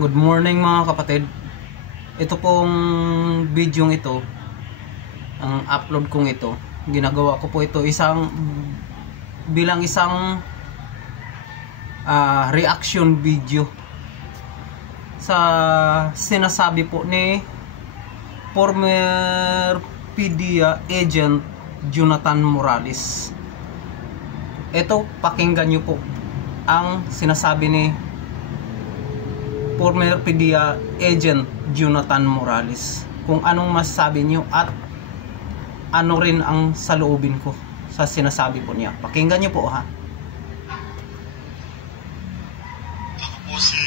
Good morning mga kapatid. Ito pong video ito, ang upload kong ito, ginagawa ko po ito bilang isang reaction video sa sinasabi po ni former PDEA agent Jonathan Morales. Ito, pakinggan nyo po ang sinasabi ni former PDEA agent Jonathan Morales, kung anong masasabi niyo at ano rin ang saloobin ko sa sinasabi po niya. Pakinggan niyo po ha. Ako po si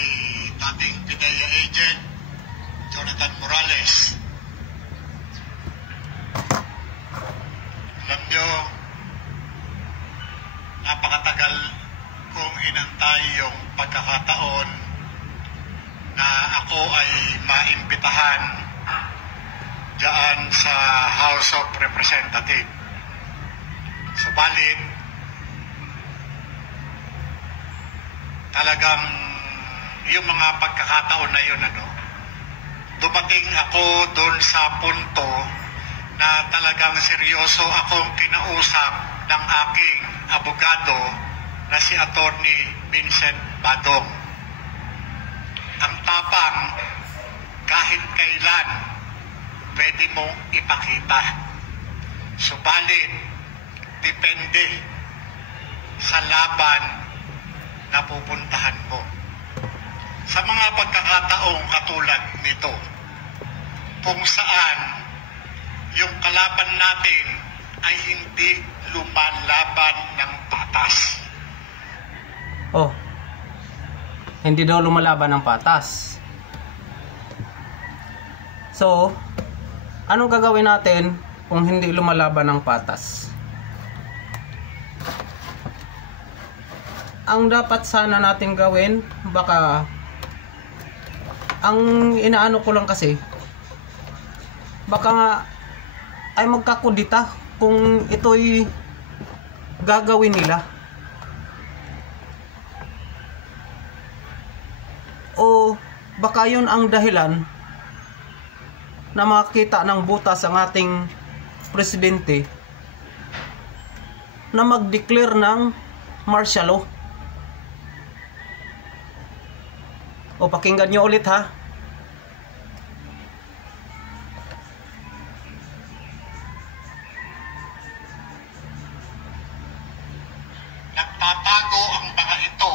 dating PDEA agent Jonathan Morales. Alam niyo, napakatagal kong inantay yung pagkakataon na ako ay maimbitahan diyan sa House of Representatives. Subalit, talagang yung mga pagkakataon na yun, dumating ako doon sa punto na talagang seryoso akong kinausap ng aking abogado na si Attorney Vincent Badong. Ang tapang kahit kailan pwede mong ipakita. Subalit, depende sa laban na pupuntahan mo. Sa mga pagkakataong katulad nito, kung saan yung kalaban natin ay hindi lumalaban ng patas. Hindi daw lumalaban ng patas. So, anong gagawin natin kung hindi lumalaban ng patas? Ang dapat sana natin gawin, baka ang inaano ko lang kasi, baka nga ay magkakudita kung ito'y gagawin nila. O baka yun ang dahilan na makita ng butas ang ating presidente na mag-declare ng martial law. O pakinggan nyo ulit ha. Nagtatago ang mga ito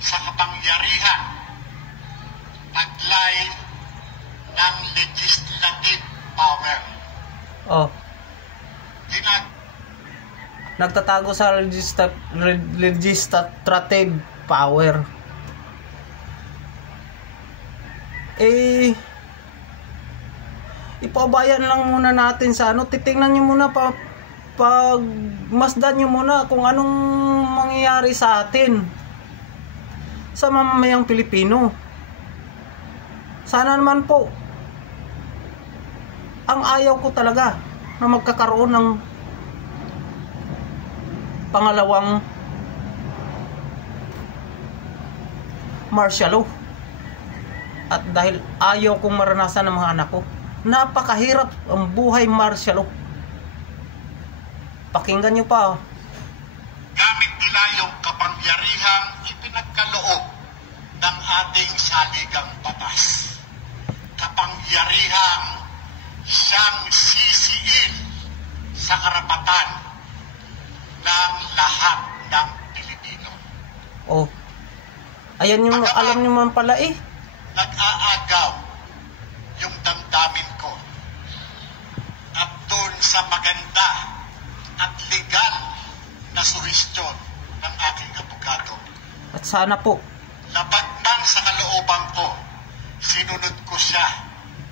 sa kapangyarihan taglay ng legislative power. Nagtatago sa legislative power. Ipabayan lang muna natin sa titingnan nyo muna pag masdan nyo muna kung anong mangyayari sa atin, sa mamamayang Pilipino. Sana naman po, ang ayaw ko talaga na magkakaroon ng pangalawang martial law. At dahil ayaw kong maranasan ng mga anak ko, napakahirap ang buhay martial law. Pakinggan nyo pa. Gamit nila yung kapangyarihang ipinagkaloob ng ating saligang batas. Kapangyarihang siyang sisiil sa karapatan ng lahat ng Pilipino. Ayan yung alam nyo man pala Nag-aagaw yung damdamin ko at doon sa maganda at legal na suhestyon ng aking abogado. At sana po, labag man sa kalooban ko, sinunod ko siya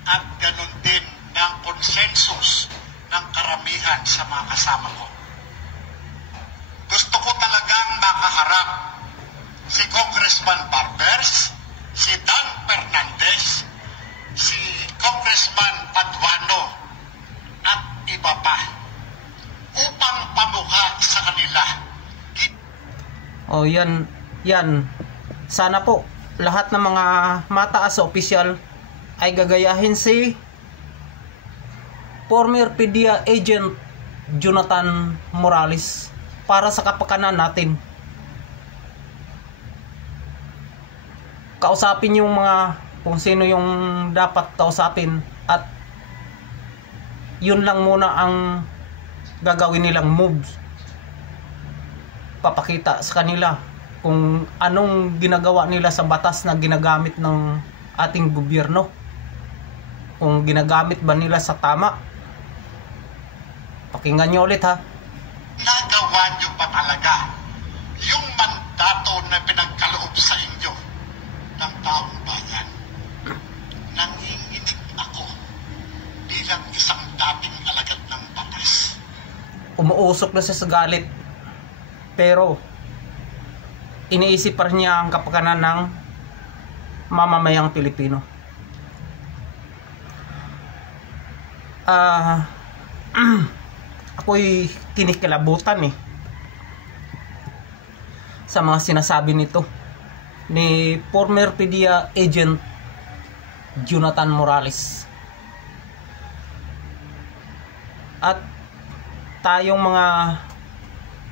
at ganun din ng konsensus ng karamihan sa mga kasama ko. Gusto ko talagang makaharap si Congressman Barbers, si Dan Fernandez, si Congressman Paduano at iba pa upang pamukha sa kanila. yan. Sana po lahat ng mga mataas sa opisyal ay gagayahin si former PDEA agent Jonathan Morales para sa kapakanan natin. Kausapin yung mga kung sino yung dapat kausapin at yun lang muna ang gagawin nilang moves. Papakita sa kanila kung anong ginagawa nila sa batas na ginagamit ng ating gobyerno. Kung ginagamit ba nila sa tama. Pakinggan nyo ulit ha. Nagawa nyo ba talaga yung mandato na pinagkaloob sa inyo ng taong bayan? Nanginginig ako bilang isang dating alagad ng batas. Umuusok na siya sa galit. Pero iniisip pa rin niya ang kapakanan ng mamamayang Pilipino. Ako'y kinikilabutan sa mga sinasabi nito ni former PDEA agent Jonathan Morales. At tayong mga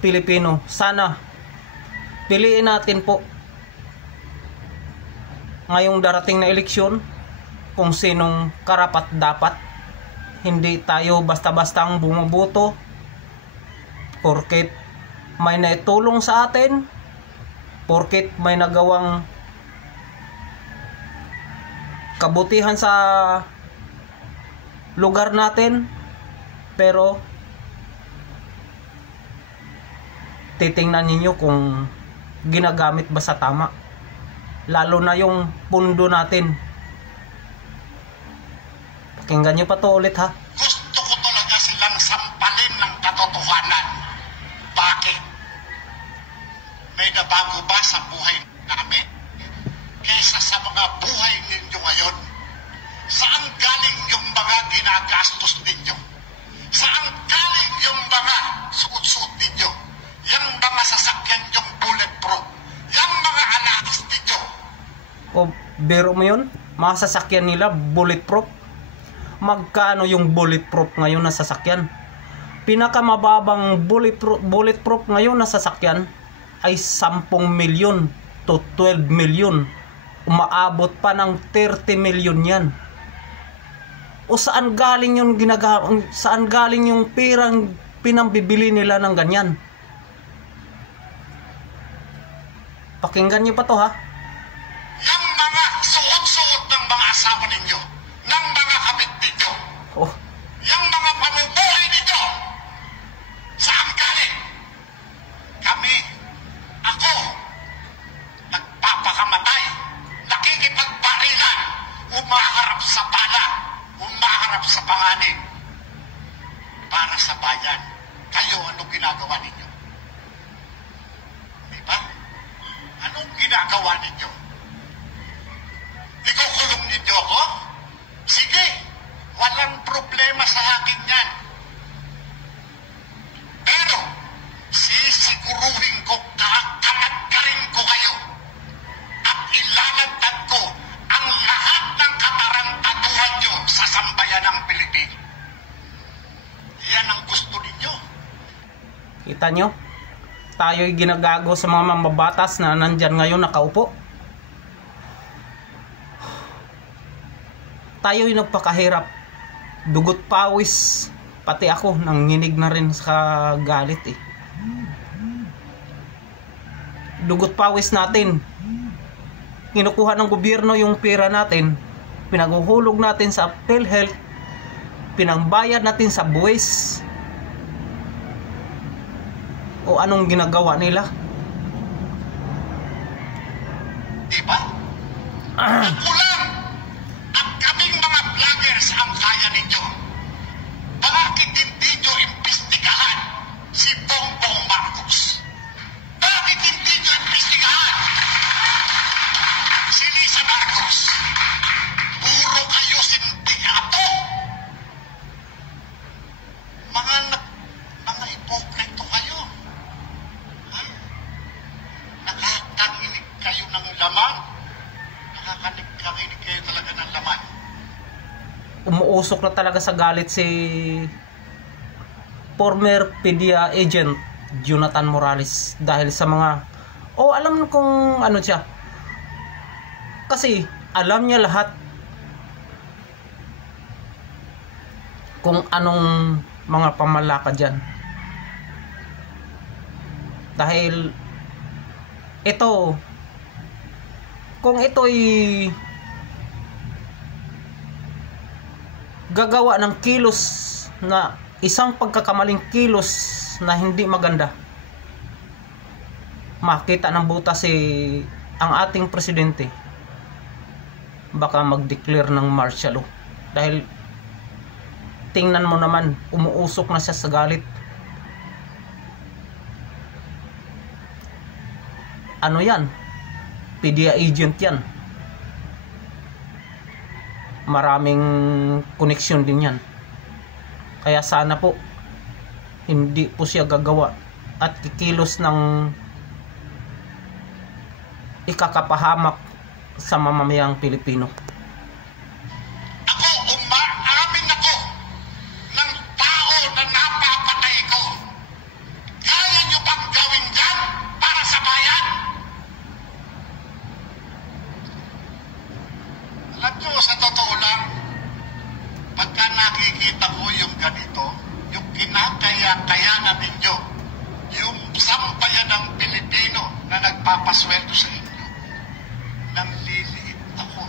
Pilipino, sana piliin natin po ngayong darating na eleksyon kung sinong karapat dapat. Hindi tayo basta-bastang bumuboto porket may naitulong sa atin, porket may nagawang kabutihan sa lugar natin, pero titingnan ninyo kung ginagamit ba sa tama, lalo na yung pundo natin. Pakinggan nyo pa to ulit ha. Gusto ko talaga silang sampalin ng katotohanan. Bakit? May nabago ba sa buhay namin kaysa sa mga buhay ninyo ngayon? Saan galing yung mga ginagastos ninyo? Saan galing yung mga suot-suot ninyo? Yung mga sasakyan yung bulletproof? Yung mga alas ninyo? O biro mo yun? Mga sasakyan nila bulletproof? Magkano yung bulletproof ngayon na sasakyan? Pinakamababang bulletproof ngayon na sasakyan ay 10 milyon to 12 milyon. Umaabot pa ng 30 milyon yan. O saan galing yung saan galing yung pirang pinambibili nila ng ganyan? Pakinggan nyo pa to ha. Yung mga suot-suot ng mga asawa ninyo, ng mga kapit ninyo, Oh, yung mga panubuhay ninyo, saan galing? Kami, ako, nagpapakamatay, nakikipagbarilan, umaharap sa bala, umaharap sa panganib. Para sa bayan, kayo anong ginagawa ninyo? Diba? Anong ginagawa ninyo? Ikukulong ninyo ako? Sige, walang problema sa akin yan. Pero, sisiguruhin ko, kakalagkarin ko kayo at ilalagdag ko ang lahat ng katarantaduhan nyo sa sambayan ng Pilipino. Yan ang gusto ninyo. kita nyo? Tayo'y ginagago sa mga mambabatas na nandyan ngayon nakaupo. Tayo'y nagpakahirap. Dugot pawis. Pati ako, nanginig na rin sa galit Dugot pawis natin. Kinukuha ng gobyerno yung pera natin. Pinaghuhulog natin sa PhilHealth. Pinangbayad natin sa buwis. O anong ginagawa nila? Diba? Kulang! At kaming mga vloggers ang kaya ninyo. Bakit hindi nyo imbestigahan si Bongbong Marcos? Bakit hindi nyo imbestigahan si Lisa Marcos? Puro kayo sindikato. Mga ipokrito kayo. Nakatanginig kayo ng lamang nakakanig kayo talaga ng laman. Umuusok na talaga sa galit si former PDEA agent Jonathan Morales dahil sa mga alam kung ano siya, kasi alam niya lahat kung anong mga pamalakad dyan. Dahil ito, kung ito'y gagawa ng kilos na isang pagkakamaling kilos na hindi maganda, makita ng buta ang ating presidente, baka mag-declare ng martial law. Dahil tingnan mo naman, umuusok na siya sa galit. Ano yan? PDEA agent yan. Maraming koneksyon din yan. Kaya sana po hindi po siya gagawa at kikilos ng ikakapahamak sa mamamayang Pilipino. Aamin ako ng tao na napapatay ko. Kaya nyo bang gawin yan para sa bayan? Alam nyo, sa totoo lang, pagka nakikita ko yung ganito, yung kinakaya-kayanan ninyo, yung sambayan ng Pilipino na nagpapasweldo sa inyo, nangliliit ako.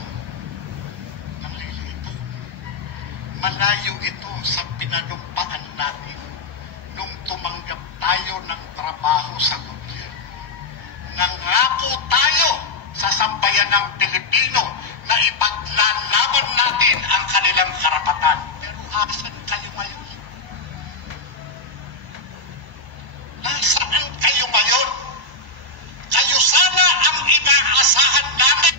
Malayo ito sa pinanumpaan natin nung tumanggap tayo ng trabaho sa gobyerno. Nangako tayo sa sambayan ng Pilipino na ipaglalaban natin ang kanilang karapatan. Pero asan kayo ngayon? Nasaan kayo ngayon? Kayo sana ang inaasahan namin.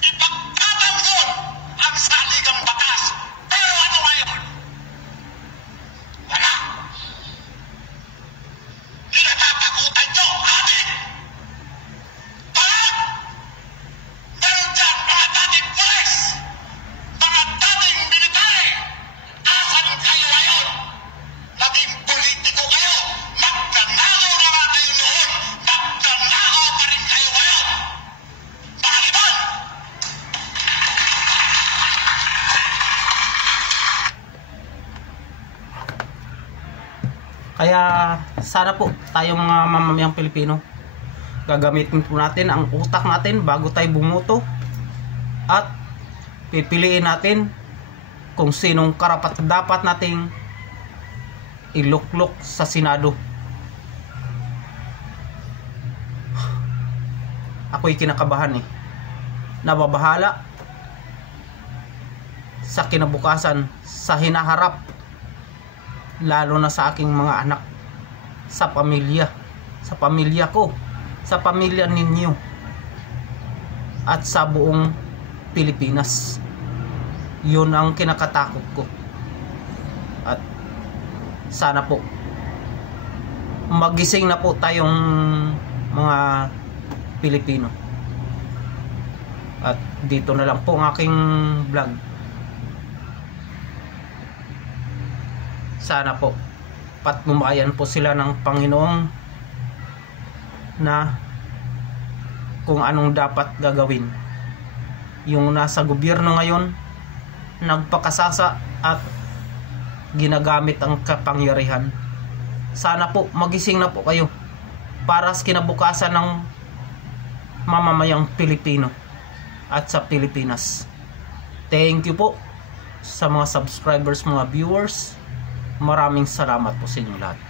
Ipagtatanggol ang saligang batas. Pero ano ngayon? Wala. Kinatatakutan nyo, amin. Bakit? Meron dyan mga dating pulis, mga dating military. Asan kayo ngayon? Naging politiko kayo. Nagnanakaw na nga kayo noon. Nagnanakaw pa rin kayo ngayon. Bakaliban! Kaya sana po tayong mga mamamayang Pilipino, gagamitin po natin ang utak natin bago tayo bumoto at pipiliin natin kung sinong karapat dapat nating iluklok sa Senado. Ako'y kinakabahan nababahala sa kinabukasan, sa hinaharap, lalo na sa aking mga anak, sa pamilya ko, sa pamilya ninyo, at sa buong Pilipinas. Yun ang kinakatakot ko. At sana po magising na po tayong mga Pilipino. At dito na lang po ang aking vlog. Sana po patnubayan po sila ng Panginoong na kung anong dapat gagawin. Yung nasa gobyerno ngayon, nagpakasasa at ginagamit ang kapangyarihan. Sana po magising na po kayo para sa kinabukasan ng mamamayang Pilipino at sa Pilipinas. Thank you po sa mga subscribers, mga viewers. Maraming salamat po sa inyo lahat.